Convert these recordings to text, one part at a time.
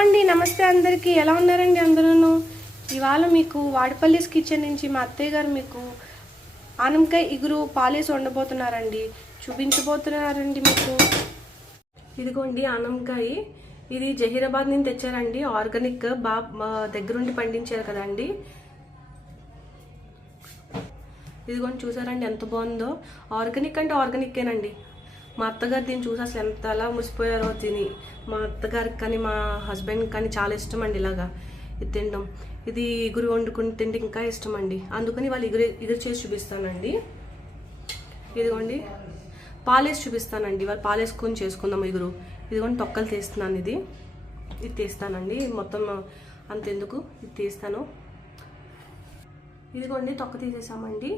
అండి, నమస్తే అందరికీ. ఎలా ఉన్నారండి అందరూ? ఇవాళ మీకు వాడిపల్లిస్ కిచెన్ నుంచి మా అత్తయ్య గారు మీకు ఆనపకాయ ఇగురు పాలేసి వండబోతున్నారండి, చూపించబోతున్నారండి మీకు. ఇదిగోండి ఆనపకాయ. ఇది జహీరాబాద్ నుంచి తెచ్చారండి, ఆర్గానిక్ దగ్గరుండి పండించారు కదండి. ఇదిగోండి చూసారండి ఎంత బాగుందో. ఆర్గానిక్ అంటే ఆర్గానిక్కేనండి. మా అత్తగారు దీన్ని చూసి అసలు ఎంత అలా ముసిపోయారో తిని. మా అత్తగారికి కానీ మా హస్బెండ్కి కానీ చాలా ఇష్టం అండి ఇలాగా ఇది తినడం. ఇది ఇగురు వండుకుని తింటే ఇంకా ఇష్టం అండి, అందుకని వాళ్ళు ఇగురు చేసి చూపిస్తానండి. ఇదిగోండి పాలేసి చూపిస్తానండి, వాళ్ళు పాలేసుకొని చేసుకుందాం ఇగురు. ఇదిగోండి తొక్కలు తీస్తున్నాను, ఇది తీస్తానండి. మొత్తం అంతెందుకు, ఇది తీస్తాను. ఇదిగోండి తొక్క తీసేసామండి.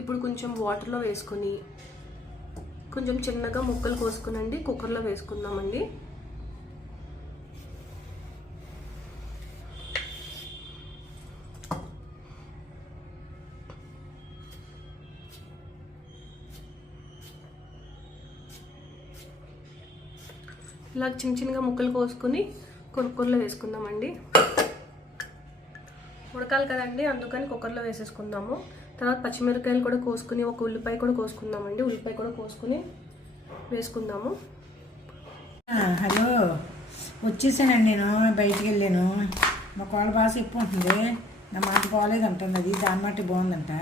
ఇప్పుడు కొంచెం వాటర్లో వేసుకొని కొంచెం చిన్నగా ముక్కలు కోసుకునండి కుక్కర్లో వేసుకుందామండి. ఇలా చిన్న చిన్నగా ముక్కలు కోసుకుని కుక్కర్లో వేసుకుందామండి. ఉడకాలి కదండి, అందుకని కుక్కర్లో వేసేసుకుందాము. తర్వాత పచ్చిమిరపకాయలు కూడా కోసుకుని ఒక ఉల్లిపాయ కూడా కోసుకుందామండి. ఉల్లిపాయ కూడా కోసుకుని వేసుకుందాము. హలో, వచ్చేసానండి. నేను బయటికి వెళ్ళాను. మా కోళ్ళ బాగా చెప్పు ఉంటుంది, నా మాట బాగోలేదు అంటుంది. అది దాని మాట బాగుందంట.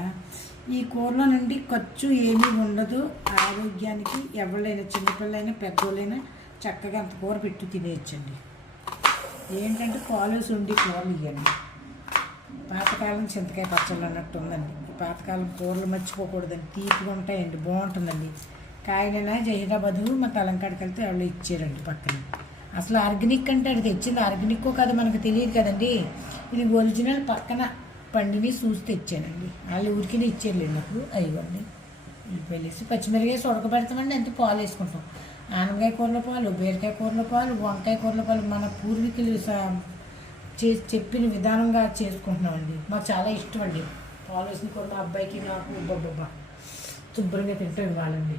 ఈ కూరలో నుండి ఖర్చు ఏమీ ఉండదు. ఆరోగ్యానికి ఎవరైనా చిన్నపిల్లైనా పెద్దోళ్ళైనా చక్కగా అంత కూర పెట్టి తినేయచ్చండి. ఏంటంటే పాలేసి ఉండి కూరలు ఇవ్వండి. పాతకాలం చింతకాయ పచ్చళ్ళు అన్నట్టు ఉందండి. పాతకాలం కూరలు మర్చిపోకూడదండి, తీపిగా ఉంటాయండి, బాగుంటుందండి. కాయలైనా జహీరాబాదు మా తలంకాడికి వెళ్తే వాళ్ళు ఇచ్చారండి పక్కన. అసలు ఆర్గానిక్ అంటే అది తెచ్చింది ఆర్గానిక్కో కాదు మనకు తెలియదు కదండి. ఇది ఒరిజినల్ పక్కన పండిని చూసి తెచ్చానండి. వాళ్ళు ఊరికినే ఇచ్చారులేండి నాకు. అయివ్వండి వెళ్ళేసి పచ్చిమిరపకాయ ఉడకబెడతామండి, అంతే పాలు వేసుకుంటాం. ఆనపకాయ కూరలో పాలు, బీరకాయ కూరలో పాలు, వంకాయ కూరలో పాలు మన పూర్వీకులు చెప్పిన విధానంగా చేసుకుంటున్నామండి. మాకు చాలా ఇష్టం అండి పాలు వేసిన కూర. మా అబ్బాయికి నాకు బొబ్బబ్బా శుభ్రంగా తింటూ ఇవ్వాలండి.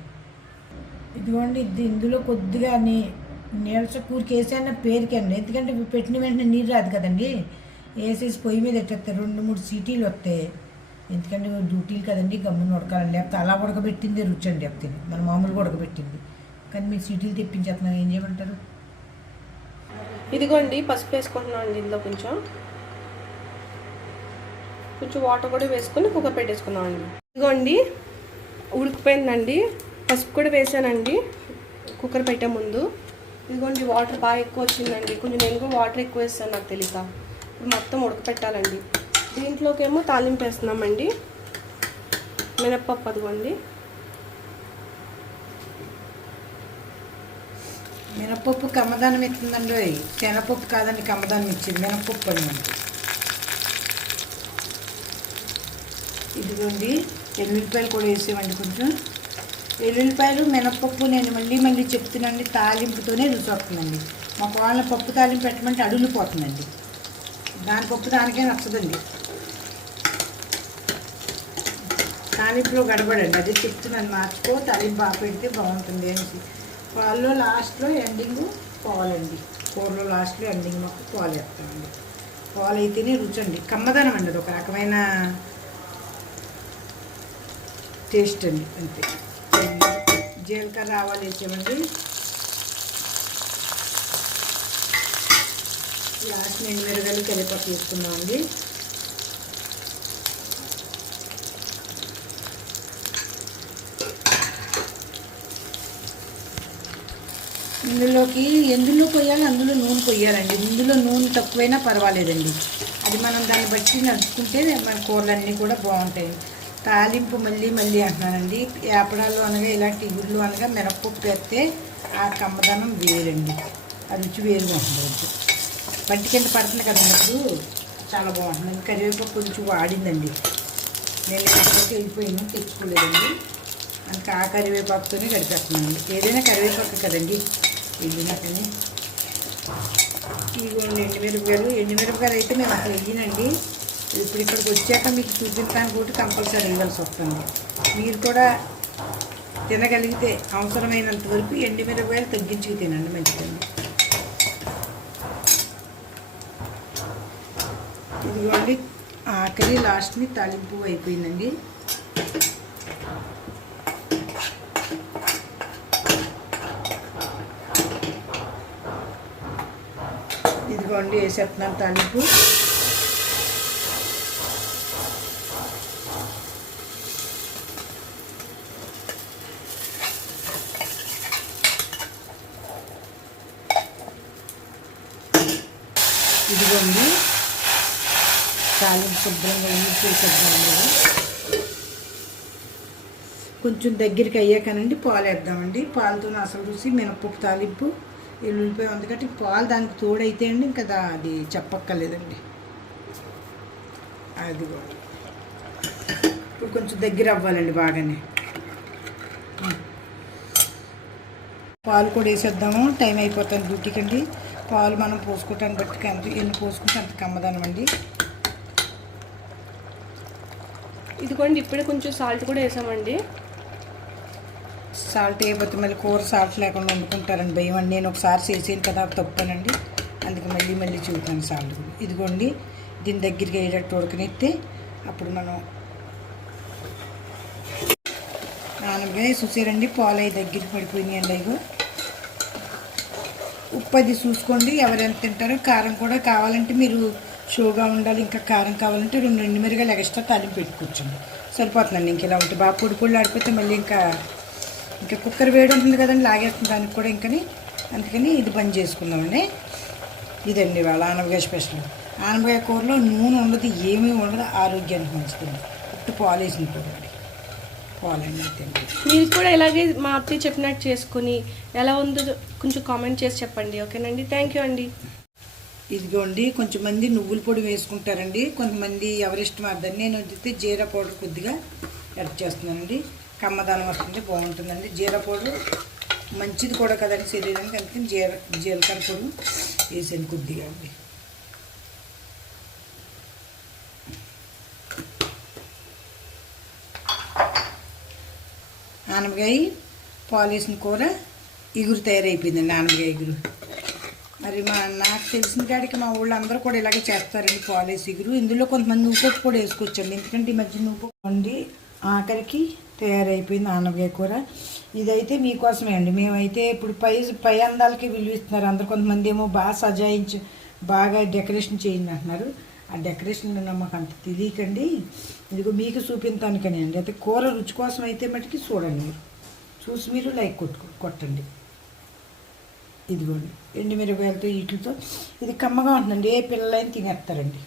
ఇదిగోండి ఇందులో కొద్దిగా నీళ్ళ కూరకి వేసాన పేరుకి అండి, ఎందుకంటే పెట్టిన వెంటనే నీరు రాదు కదండి. వేసేసి పొయ్యి మీద ఎట్టేస్తే 2-3 సీటీలు వస్తాయి. ఎందుకంటే డ్యూటీలు కదండి, గమ్మున ఉడకాలండి. లేకపోతే అలా ఉడకబెట్టింది రుచి అండి. లేకపోతే మన మామూలుగా ఉడకబెట్టింది, కానీ మీరు సీటీలు తెప్పించేస్తున్నాను, ఏం చేయమంటారు? ఇదిగోండి పసుపు వేసుకుంటున్నాం అండి. ఇందులో కొంచెం వాటర్ కూడా వేసుకొని కుక్కర్ పెట్టేసుకున్నాం అండి. ఇదిగోండి ఉడికిపోయిందండి. పసుపు కూడా వేసానండి కుక్కర్ పెట్టే ముందు. ఇదిగోండి వాటర్ బాగా ఎక్కువ వచ్చిందండి. కొంచెం నేను కూడా వాటర్ ఎక్కువ వేస్తాను నాకు తెలియక. ఇప్పుడు మొత్తం ఉడకపెట్టాలండి. దీంట్లోకేమో తాలింపు వేస్తున్నామండి. మినప్పప్పు అదిగోండి. మినపప్పు కమ్మదానం ఇస్తుందండి. శనగపప్పు కాదండి కమ్మదానం ఇచ్చింది, మినపప్పు అండి. ఇదిగోండి ఎల్లుల్లిపాయలు కూడా వేసేవండి. కొంచెం ఎల్లుల్లిపాయలు మినపప్పు నేను మళ్ళీ చెప్తున్నాండి, తాలింపుతోనే రుచి వస్తుందండి. మా కోళ్ళ పప్పు తాలింపు పెట్టమంటే అడుగులిపోతుందండి. దాని పప్పు దానికే నచ్చదండి. తాలింపులో గడబడండి, అదే చెప్తున్నాను. మార్చుకో, తాలింపు బాగా పెడితే బాగుంటుంది అనేసి. పాల్లో లాస్ట్లో ఎండింగ్ పాలండి. కూరలో లాస్ట్లో ఎండింగ్ మాకు పాలు వేస్తామండి. పాలు అయితేనే రుచి అండి, కమ్మదనం అండి. అది ఒక రకమైన టేస్ట్ అండి, అంతే. జీలకర్ర ఆవాలు వేసామండి. లాస్ట్ ఎండుమిరగాయలు కరివేపాకు వేసుకున్నామండి. ఇందులోకి ఎందులో పోయాలి, అందులో నూనె పోయాలండి. ఇందులో నూనె తక్కువైనా పర్వాలేదండి, అది మనం దాన్ని బట్టి నడుచుకుంటే మన కూరలన్నీ కూడా బాగుంటాయి. తాలింపు మళ్ళీ అంటున్నానండి. వేపడాలు అనగా ఇలాంటి ఇగుర్లు అనగా మినపప్పు వేస్తే ఆ కమ్మదనం వేరండి, ఆ రుచి వేరుగా ఉంటుంది. బట్టి కింద పడుతుంది కదండి, అప్పుడు చాలా బాగుంటుంది. కరివేపాకు కొంచెం వాడిందండి, నేను లేకపోతే వెళ్ళిపోయాను, తెచ్చుకోలేదండి. అందుకే ఆ కరివేపాకుతోనే గడిపేస్తున్నానండి. ఏదైనా కరివేపాకు కదండి వెళ్ళినాకని. ఇదిగోండి ఎండుమిరపకాయలు అయితే మేము అసలు వెయ్యనండి. ఇప్పుడు ఇక్కడికి వచ్చాక మీకు చూపించడానికి కూడా కంపల్సరీ వేయాల్సి వస్తుంది. మీరు కూడా తినగలిగితే అవసరమైనంత వరకు ఎండుమిరపకాయలు తగ్గించుకు తినండి, మంచిదండి. ఇదిగోండి ఆఖరి లాస్ట్ని తాలింపు అయిపోయిందండి. ఇదిగోండి వేసేస్తున్నాను తాలింపు. ఇదిగోండి తాలింపు శుభ్రంగా వేసేద్దామండి. కొంచెం దగ్గరికి అయ్యాకనండి పాలు వేద్దామండి. పాలతో అసలు రుచి మినపప్పు తాలింపు ఎల్లుల్లిపాయ ఉంది కాబట్టి పాలు దానికి తోడైతే అండి ఇంకా అది చెప్పక్కర్లేదండి. అది ఇప్పుడు కొంచెం దగ్గర అవ్వాలండి బాగానే. పాలు కూడా వేసేద్దాము. టైం అయిపోతుంది డ్యూటీకి అండి. పాలు మనం పోసుకోవటాన్ని బట్టి ఎన్ని పోసుకుంటే అంత కమ్మదనం అండి. ఇదిగోండి ఇప్పుడే కొంచెం సాల్ట్ కూడా వేసామండి. సాల్ట్ వేయకపోతే మళ్ళీ కూర సాల్ట్ లేకుండా వండుకుంటారండి భయం అండి. నేను ఒకసారి చేసాను కదా తప్పనండి, అందుకే మళ్ళీ మళ్ళీ చూపుతాను సాల్ట్ కూడా. ఇదిగోండి దీని దగ్గరికి అయ్యేటట్టు ఉడకనెత్తే అప్పుడు మనం నానగా చూసారండి. పాలు అవి దగ్గరికి పడిపోయినాయండి. అయ్యో ఉప్పు అది చూసుకోండి ఎవరు ఎంత తింటారో. కారం కూడా కావాలంటే మీరు షోగా ఉండాలి, ఇంకా కారం కావాలంటే 2 మిరగాయలు ఎక్స్ట్రా తాలింపు పెట్టుకోవచ్చండి. సరిపోతుందండి. ఇంక ఇలా ఉంటే బాగా పొడి ఆడిపోతే మళ్ళీ ఇంకా కుక్కర్ వేడి ఉంటుంది కదండి, లాగేస్తుంది దానికి కూడా. అందుకని ఇది బంద్ చేసుకుందామండి. ఇదండి వాళ్ళ ఆనపకాయ స్పెషల్. ఆనపకాయ కూరలో నూనె ఉండదు, ఏమీ ఉండదు, ఆరోగ్యానికి మంచిదండి. ఉట్టు పాలు వేసిన కూరండి. పాలండి అయితే మీరు కూడా ఇలాగే మా అత్తయ్య చెప్పినట్టు చేసుకుని ఎలా ఉందో కొంచెం కామెంట్ చేసి చెప్పండి. ఓకేనండి, థ్యాంక్ యూ అండి. ఇదిగోండి కొంచెం మంది నువ్వుల పొడి వేసుకుంటారండి, కొంతమంది ఎవరిష్టం అర్థం. నేను అయితే జీరా పౌడర్ కొద్దిగా యాడ్ చేస్తున్నానండి. కమ్మదానం వస్తుంది, బాగుంటుందండి. జీరా పౌడర్ మంచిది కూడా కదండి శరీరానికి, అందుకని జీలకర్ర పొడి వేసాను కొద్దిగా అండి. ఆనపకాయ పాలు వేసిన కూర ఇగురు తయారైపోయిందండి. ఆనపకాయ ఇగురు మరి నాకు తెలిసిన కాడికి మా ఊళ్ళో అందరూ కూడా ఇలాగే చేస్తారండి, పాలు వేసి ఇగురు. ఇందులో కొంతమంది ఉప్పు కూడా వేసుకోవచ్చండి, ఎందుకంటే ఈ మధ్య ఉప్పు వండి ఆఖరికి తయారైపోయింది ఆనపకాయ కూర. ఇదైతే మీకోసమే అండి. మేమైతే ఇప్పుడు పై అందాలకి విలువిస్తున్నారు అందరు. కొంతమంది ఏమో బాగా సజాయించి బాగా డెకరేషన్ చేయండి అంటున్నారు. ఆ డెకరేషన్లో మాకు అంత తెలియకండి. ఇదిగో మీకు చూపించడానికని అండి. అయితే కూర రుచి కోసం అయితే మటుకి చూడండి, మీరు చూసి మీరు లైక్ కొట్టండి. ఇదిగోండి ఎండుమిరపకాయలతో వీటితో ఇది కమ్మగా ఉంటుందండి. ఏ పిల్లలైనా తినేస్తారండి.